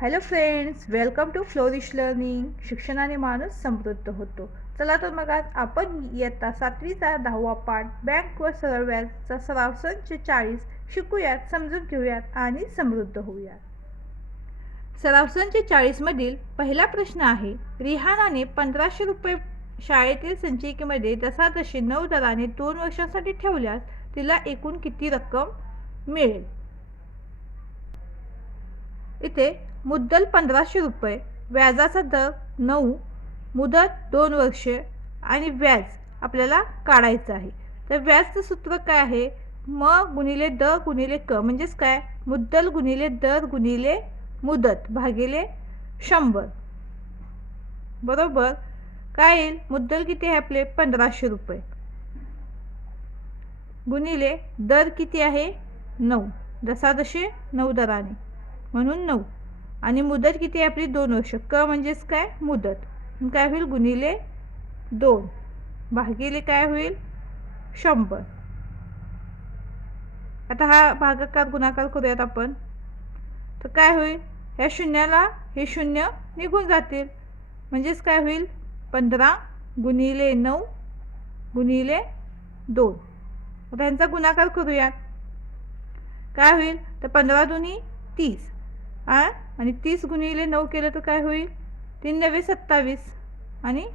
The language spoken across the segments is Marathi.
Hello friends welcome to Flourish Learning शिक्षणाने माणूस समृद्ध होतो. चला तर मग आज आपण इयत्ता सातवीचा दहावा पाठ बँक व सरळ व्याजचा सराव संच चाळीस शिकूयात समजून घेऊयात आणि समृद्ध होऊयात. सराव संच चाळीसमधील पहिला प्रश्न आहे रिहानाने पंधराशे रुपये शाळेतील संचिकेमध्ये दशादशे नऊ दराने दोन वर्षांसाठी ठेवल्यास तिला एकूण किती रक्कम मिळेल? इथे मुद्दल पंधराशे रुपये व्याजाचा दर नऊ मुदत दोन वर्ष आणि व्याज आपल्याला काढायचं आहे. तर व्याजचं सूत्र काय आहे? म गुणिले द गुणिले क म्हणजेच काय? मुद्दल गुणिले दर गुणिले मुदत भागिले शंभर. बरोबर? काय येईल? मुद्दल किती आहे आपले? पंधराशे रुपये. गुणिले दर किती आहे? नऊ. दशादशे नऊ दराने. म्हणून नऊ. आणि मुदत किती आहे आपली? दोन वर्ष. क म्हणजेच काय? मुदत. काय होईल? गुणिले दोन. भागिले काय होईल? शंभर. आता हा भागाकार गुणाकार करूयात आपण. तर काय होईल? ह्या शून्याला हे शून्य निघून जातील. म्हणजेच काय होईल? पंधरा गुणिले नऊ गुणिले दोन. आता ह्यांचा गुणाकार करूयात. काय होईल? तर पंधरा दोन्ही तीस. आ? आणि तीस गुणिले नऊ केलं तर काय होईल? तीन नव्हे सत्तावीस. आणि?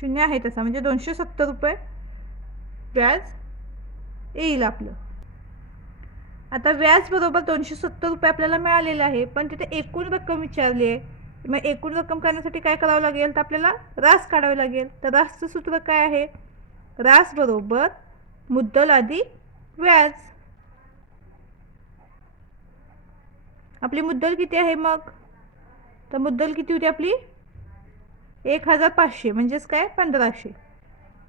शून्य आहे तसा म्हणजे दोनशे सत्तर रुपये. व्याज येईल आपलं. आता व्याज बरोबर दोनशे सत्तर रुपये आपल्याला मिळालेलं आहे पण तिथे एकूण रक्कम विचारली आहे. मग एकूण रक्कम करण्यासाठी काय करावं लागेल? तर आपल्याला रास काढावे लागेल. तर रासचं सूत्र काय आहे? रास बरोबर मुद्दल आधी व्याज. आपली मुद्दल किती आहे मग? तर मुद्दल किती होती आपली? एक हजार पाचशे म्हणजेच काय? पंधराशे.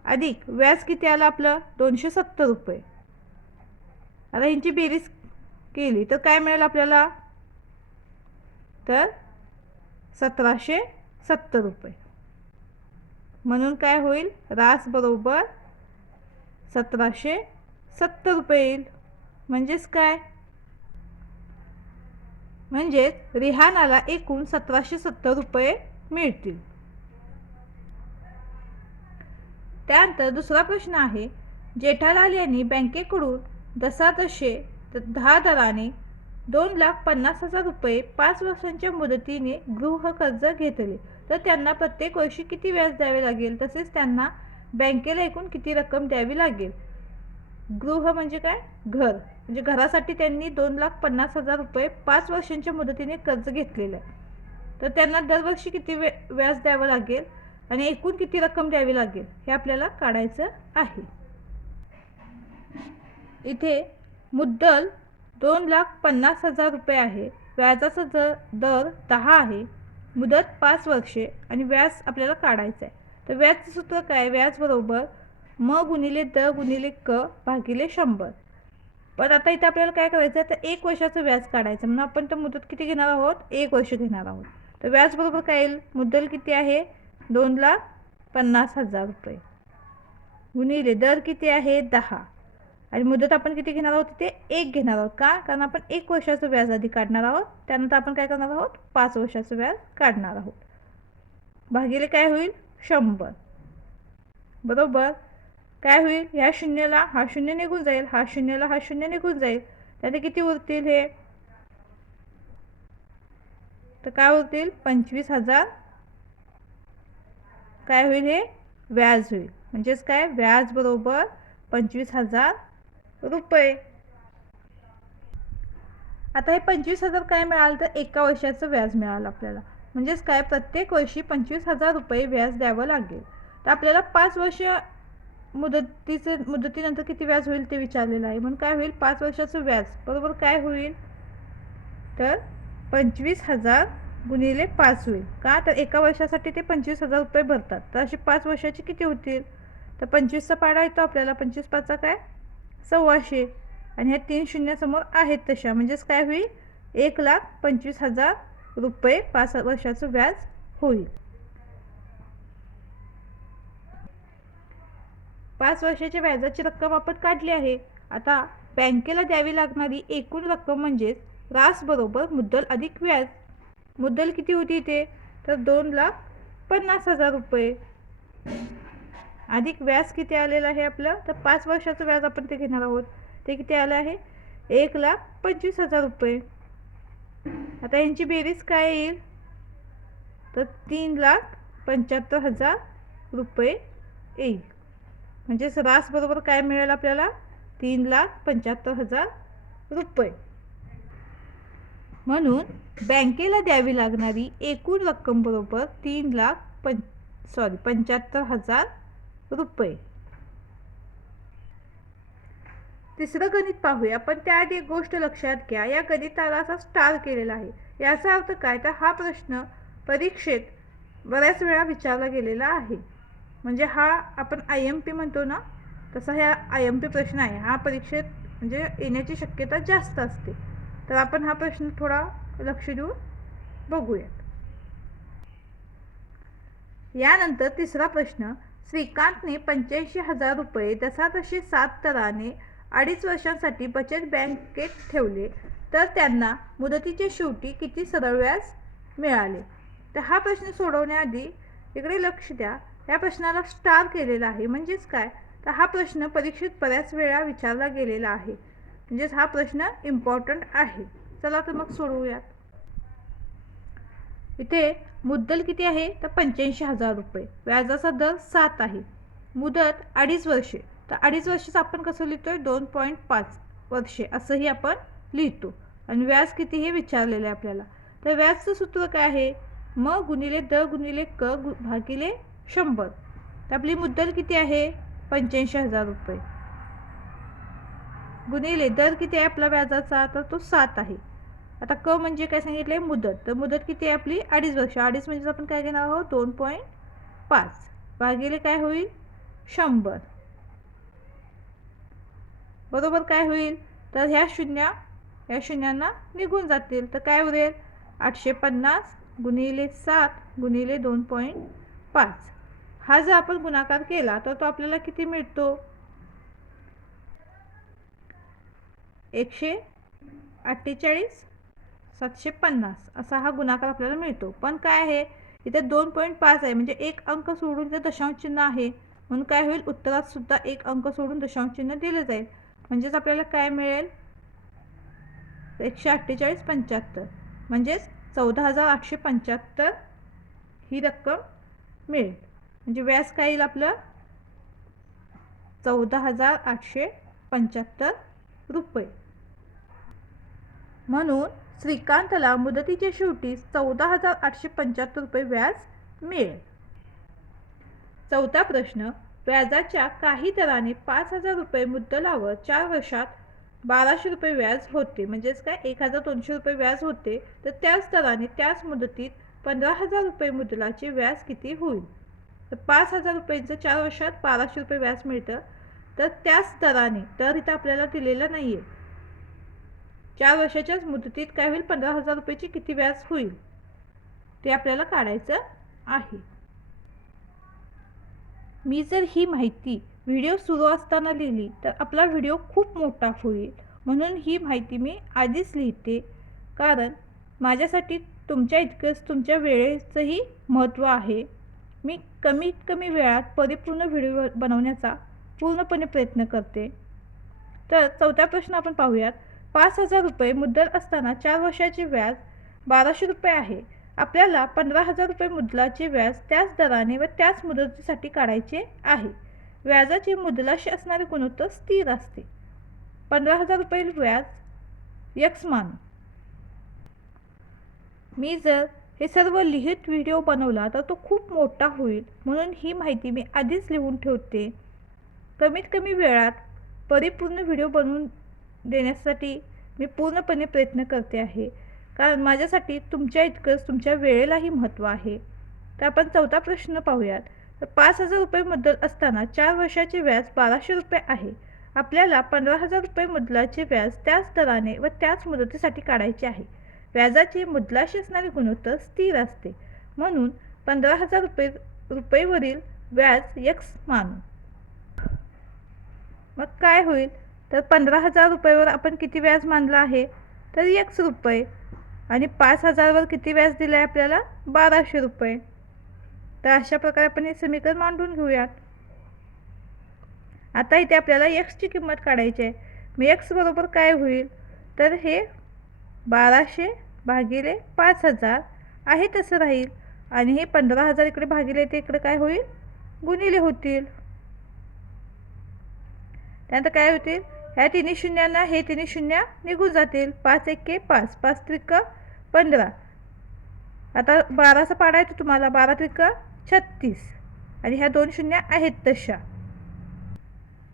अधिक व्याज किती आलं आपलं? दोनशे सत्तर रुपये. आता ह्यांची बेरीज केली तर काय मिळेल आपल्याला? तर सतराशे सत्तर रुपये. म्हणून काय होईल? रास बरोबर सतराशे सत्तर रुपये येईल. म्हणजेच काय? म्हणजेच रिहानाला एकूण सतराशे सत्तर रुपये मिळतील. त्यानंतर दुसरा प्रश्न आहे जेठालाल यांनी बँकेकडून दसादशे दहा दराने दोन लाख पन्नास हजार रुपये पाच वर्षांच्या मुदतीने गृह कर्ज घेतले. तर त्यांना प्रत्येक वर्षी किती व्याज द्यावे लागेल? तसेच त्यांना बँकेला एकूण किती रक्कम द्यावी लागेल? गृह म्हणजे काय? घर. म्हणजे घरासाठी त्यांनी दोन लाख पन्नास हजार रुपये पाच वर्षांच्या मुदतीने कर्ज घेतलेलं आहे. तर त्यांना दरवर्षी किती वे व्याज द्यावं लागेल आणि एकूण किती रक्कम द्यावी लागेल हे आपल्याला काढायचं आहे. इथे मुद्दल दोन लाख पन्नास हजार रुपये आहे. व्याजाचा दर दर दहा आहे. मुदत पाच वर्षे आणि व्याज आपल्याला काढायचं आहे तर व्याजचं सूत्र काय? व्याज बरोबर म गुणिले द गुणिले क भागिले शंभर. पण आता इथे आपल्याला काय करायचं आहे तर एक वर्षाचं व्याज काढायचं. म्हणून आपण तर मुदत किती घेणार आहोत? एक वर्ष घेणार आहोत. तर व्याज बरोबर काय येईल? मुद्दल किती आहे? दोन लाख पन्नास हजार रुपये. गुणिले दर किती आहे? दहा. आणि मुदत आपण किती घेणार आहोत? तिथे एक घेणार आहोत. का? कारण आपण एक वर्षाचं व्याज आधी काढणार आहोत. त्यानंतर आपण काय करणार आहोत? पाच वर्षाचं व्याज काढणार आहोत. भागिले काय होईल? शंभर. बरोबर? काय होईल? ह्या शून्यला हा शून्य निघून जाईल. हा शून्यला हा शून्य निघून जाईल. त्याने किती उरतील हे? तर काय उरतील? पंचवीस हजार. काय होईल हे? व्याज होईल. म्हणजेच काय? व्याज बरोबर पंचवीस हजार रुपये. आता हे पंचवीस हजार काय मिळालं? तर एका वर्षाचं व्याज मिळालं आपल्याला. म्हणजेच काय? प्रत्येक वर्षी पंचवीस हजार रुपये व्याज द्यावं लागेल. तर आपल्याला पाच वर्ष मुदतीचं मुदतीनंतर किती व्याज होईल ते विचारलेलं आहे म्हणून काय होईल? पाच वर्षाचं व्याज. बरोबर काय होईल? तर पंचवीस हजार गुणिले पाच होईल. का? तर एका वर्षासाठी ते पंचवीस हजार रुपये भरतात. तर अशी पाच वर्षाची किती होतील? तर पंचवीसचा पाडा येतो आपल्याला. पंचवीस पाचचा काय? सव्वाशे. आणि ह्या तीन शून्यासमोर आहेत तशा. म्हणजेच काय होईल? एक लाख पंचवीस हजार रुपये पाच वर्षाचं व्याज होईल. पाच वर्षाच्या व्याजाची रक्कम आपण काढली आहे. आता बँकेला द्यावी लागणारी एकूण रक्कम म्हणजेच रास बरोबर मुद्दल अधिक व्याज. मुद्दल किती होती इथे? तर दोन लाख पन्नास हजार रुपये. अधिक व्याज किती आलेलं आहे आपलं? तर पाच वर्षाचं व्याज आपण ते घेणार आहोत. ते किती आलं आहे? एक लाख पंचवीस हजार रुपये. आता यांची बेरीज काय येईल? तर तीन लाख पंच्याहत्तर हजार रुपये येईल. म्हणजे रास बरोबर काय मिळेल आपल्याला? तीन लाख पंच्याहत्तर हजार रुपये. म्हणून बँकेला द्यावी लागणारी एकूण रक्कम बरोबर तीन लाख पं सॉरी पंच्याहत्तर हजार रुपये. तिसरं गणित पाहूया. पण त्याआधी एक गोष्ट लक्षात घ्या. या गणिताला असा स्टार केलेला आहे. याचा अर्थ काय? तर हा प्रश्न परीक्षेत बऱ्याच वेळा विचारला गेलेला आहे. म्हणजे हा आपण आय एम पी म्हणतो ना तसा ह्या आय एम पी प्रश्न आहे. हा परीक्षेत म्हणजे येण्याची शक्यता जास्त असते. तर आपण हा प्रश्न थोडा लक्ष देऊन बघूयात. यानंतर तिसरा प्रश्न श्रीकांतने पंच्याऐंशी हजार रुपये जसातसे सात तराने अडीच वर्षांसाठी बचत बँकेत ठेवले तर त्यांना मुदतीच्या शेवटी किती सरळ व्याज मिळाले? तर हा प्रश्न सोडवण्याआधी इकडे लक्ष द्या. या प्रश्नाला स्टार केलेला आहे. म्हणजेच काय? तर हा प्रश्न परीक्षेत बऱ्याच वेळा विचारला गेलेला आहे. म्हणजेच हा प्रश्न इम्पॉर्टंट आहे. चला तर मग सोडवूयात. इथे मुद्दल किती आहे? तर पंच्याऐंशी हजार रुपये. व्याजाचा दर सात आहे. मुदत अडीच वर्षे. तर अडीच वर्षाचं आपण कसं लिहितो आहे दोन पॉईंट पाच वर्षे. असंही आपण लिहितो. आणि व्याज किती हे विचारलेलं आहे आपल्याला. तर व्याजचं सूत्र काय आहे? म गुणिले द गुणिले क गु भागिले शंभर. तर आपली मुद्दल किती आहे? पंच्याऐंशी हजार रुपये. गुणिले दर किती आहे आपला व्याजाचा? तर तो सात आहे. आता क म्हणजे काय सांगितलं आहे मुदत. तर मुदत किती आहे आपली? अडीच वर्ष. अडीच म्हणजे आपण काय घेणार आहोत? दोन पॉईंट पाच. भागिले काय होईल? शंभर. बरोबर काय होईल? तर ह्या शून्य या शून्यांना निघून जातील. तर काय उरेल आठशे पन्नास गुणिले सात गुणिले दोन पॉईंट पाच. हा जर आपण गुणाकार केला तर तो आपल्याला किती मिळतो? एकशे अठ्ठेचाळीस सातशे पन्नास असा हा गुणाकार आपल्याला मिळतो. पण काय आहे? इथे दोन पॉईंट पाच आहे म्हणजे एक अंक सोडून इथे दशांश चिन्ह आहे. म्हणून काय होईल? उत्तरात सुद्धा एक अंक सोडून दशांश चिन्ह दिलं जाईल. म्हणजेच आपल्याला काय मिळेल? एकशे अठ्ठेचाळीस पंच्याहत्तर. म्हणजेच चौदा हजार आठशे पंच्याहत्तर ही रक्कम मिळेल. म्हणजे व्याज काय येईल आपलं? चौदा हजार आठशे पंच्याहत्तर रुपये. म्हणून श्रीकांतला मुदतीच्या शेवटी चौदा हजार आठशे पंच्याहत्तर रुपये व्याज मिळेल. चौथा प्रश्न व्याजाच्या काही दराने पाच हजार रुपये मुद्दलावर चार वर्षात बाराशे रुपये व्याज होते. म्हणजेच काय? एक हजार दोनशे रुपये व्याज होते. तर त्याच दराने त्याच मुदतीत पंधरा हजार रुपये मुद्दलाचे व्याज किती होईल? तर पाच हजार रुपयांचं चार वर्षात बाराशे रुपये व्याज मिळतं. तर त्याच दराने दर इथं आपल्याला दिलेलं नाही आहे चार वर्षाच्याच मुदतीत काय होईल? पंधरा हजार रुपयाची किती व्याज होईल? ते आपल्याला काढायचं आहे. मी जर ही माहिती व्हिडिओ सुरू असताना लिहिली तर आपला व्हिडिओ खूप मोठा होईल. म्हणून ही माहिती मी आधीच लिहिते. कारण माझ्यासाठी तुमच्या इतकंच तुमच्या वेळेचंही महत्त्व आहे. मी कमीत कमी वेळात परिपूर्ण व्हिडिओ बनवण्याचा पूर्णपणे प्रयत्न करते. तर चौथा प्रश्न आपण पाहूयात. पाच हजार रुपये मुद्दल असताना चार वर्षाचे व्याज बाराशे रुपये आहे. आपल्याला पंधरा हजार रुपये मुद्दलाचे व्याज त्याच दराने व त्याच मुदतीसाठी काढायचे आहे. व्याजाचे मुदलाशी असणारे गुणोत्तर स्थिर असते. पंधरा हजार रुपये व्याज यक्समान मी जर हे सर्व लिहित व्हिडिओ बनवला तर तो खूप मोठा होईल म्हणून ही माहिती मी आधीच लिहून ठेवते. कमीत कमी वेळात परिपूर्ण व्हिडिओ बनवून देण्यासाठी मी पूर्णपणे प्रयत्न करते आहे. कारण माझ्यासाठी तुमच्या इतकंच तुमच्या वेळेलाही महत्त्व आहे. तर आपण चौथा प्रश्न पाहूयात. तर पाच हजार रुपये मुद्दल असताना चार वर्षाचे व्याज बाराशे रुपये आहे. आपल्याला पंधरा हजार रुपये मुद्दलाचे व्याज त्याच दराने व त्याच मुदतीसाठी काढायचे आहे. व्याजाचे मुद्दलाशी असणारे गुणोत्तर स्थिर असते. म्हणून पंधरा हजार रुपये रुपयेवरील व्याज यक्स मानू. मग काय होईल? तर पंधरा हजार रुपयावर आपण किती व्याज मानलं आहे? तर एक्स रुपये. आणि पाच हजारवर किती व्याज दिलं आहे आपल्याला? बाराशे रुपये. तर अशा प्रकारे आपण हे समीकरण मांडून घेऊयात. आता इथे आपल्याला एक्सची किंमत काढायची आहे. मग एक्स बरोबर काय होईल? तर हे बाराशे भागिले पाच हजार. आहे तसं राहील. आणि हे पंधरा हजार इकडे भागिले ते इकडे काय होईल? गुणिले होतील. त्यानंतर काय होतील? ह्या तिन्ही शून्यांना हे तिन्ही शून्य निघून जातील. पाच एके पाच. पाच त्रिक पंधरा. आता बाराचा पाडा येतो तुम्हाला. बारा त्रिक छत्तीस. आणि ह्या दोन शून्य आहेत तशा.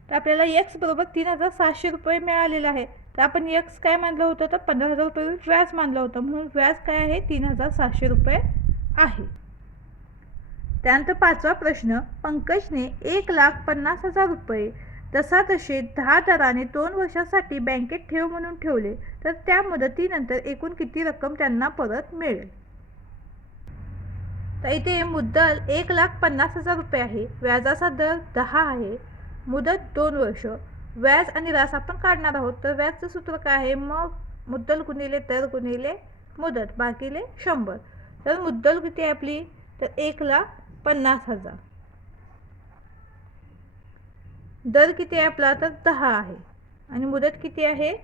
तर आपल्याला एक्स बरोबर तीन हजार सहाशे रुपये मिळालेलं आहे. तर आपण यक्स काय मानलं होतं? तर पंधरा हजार रुपये व्याज मानलं होतं. म्हणून व्याज काय आहे? तीन हजार सहाशे रुपये आहे. त्यानंतर पाचवा प्रश्न पंकजने एक लाख पन्नास हजार रुपये जसा तसे दहा दराने दोन वर्षासाठी बँकेत ठेव म्हणून ठेवले. तर त्या मुदतीनंतर एकूण किती रक्कम त्यांना परत मिळेल? तर इथे मुद्दल एक लाख पन्नास हजार रुपये आहे. व्याजाचा दर दहा आहे. मुदत दोन वर्ष. व्याज आणि रास आपण काढणार आहोत. तर व्याजचं सूत्र काय आहे? मग मुद्दल गुणिले दर गुणिले मुदत बाकीले शंभर. तर मुद्दल किती आहे आपली? तर एक लाख पन्नास हजार. दर किती आहे आपला? तर दहा आहे. आणि मुदत किती आहे?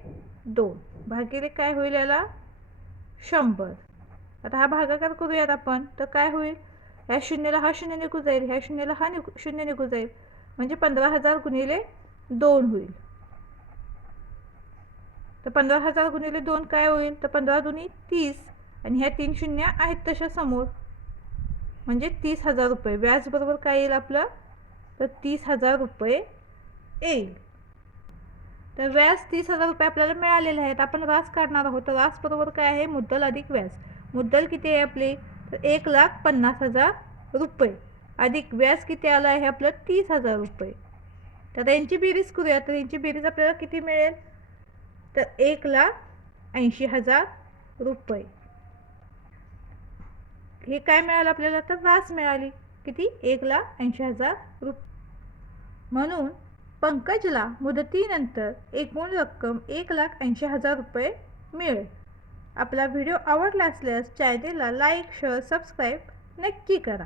दोन. भागिले काय होईल याला? शंभर. आता हा भागाकार करूयात आपण. तर काय होईल? ह्या शून्याला हा शून्य निघू जाईल. ह्या शून्याला हा निघू शून्य निघू जाईल. म्हणजे पंधरा हजार गुणिले दोन होईल. तर पंधरा हजार गुणिले दोन काय होईल? तर पंधरा दोन्ही तीस. आणि ह्या तीन शून्य आहेत तशा समोर. म्हणजे तीस हजार रुपये. व्याज बरोबर काय येईल आपलं? तर तीस हजार रुपये येईल. तर व्याज तीस हजार रुपये आपल्याला मिळालेले आहेत. आपण रास काढणार आहोत. तर रास बरोबर काय आहे? मुद्दल अधिक व्याज. मुद्दल किती आहे आपली? तर एक लाख पन्नास हजार रुपये. अधिक व्याज किती आलं आहे आपलं? तीस हजार रुपये. तर यांची बेरीज करूया. तर यांची बेरीज आपल्याला किती मिळेल? तर एक लाख ऐंशी हजार रुपये. हे काय मिळालं आपल्याला? तर रास मिळाली. किती? एक लाख ऐंशी हजार रुपये. म्हणून पंकजला मुदतीनंतर एकूण रक्कम एक लाख ऐंशी हजार रुपये मिळेल. आपला व्हिडिओ आवडला असल्यास चॅनेलला लाईक शेअर सबस्क्राईब नक्की करा.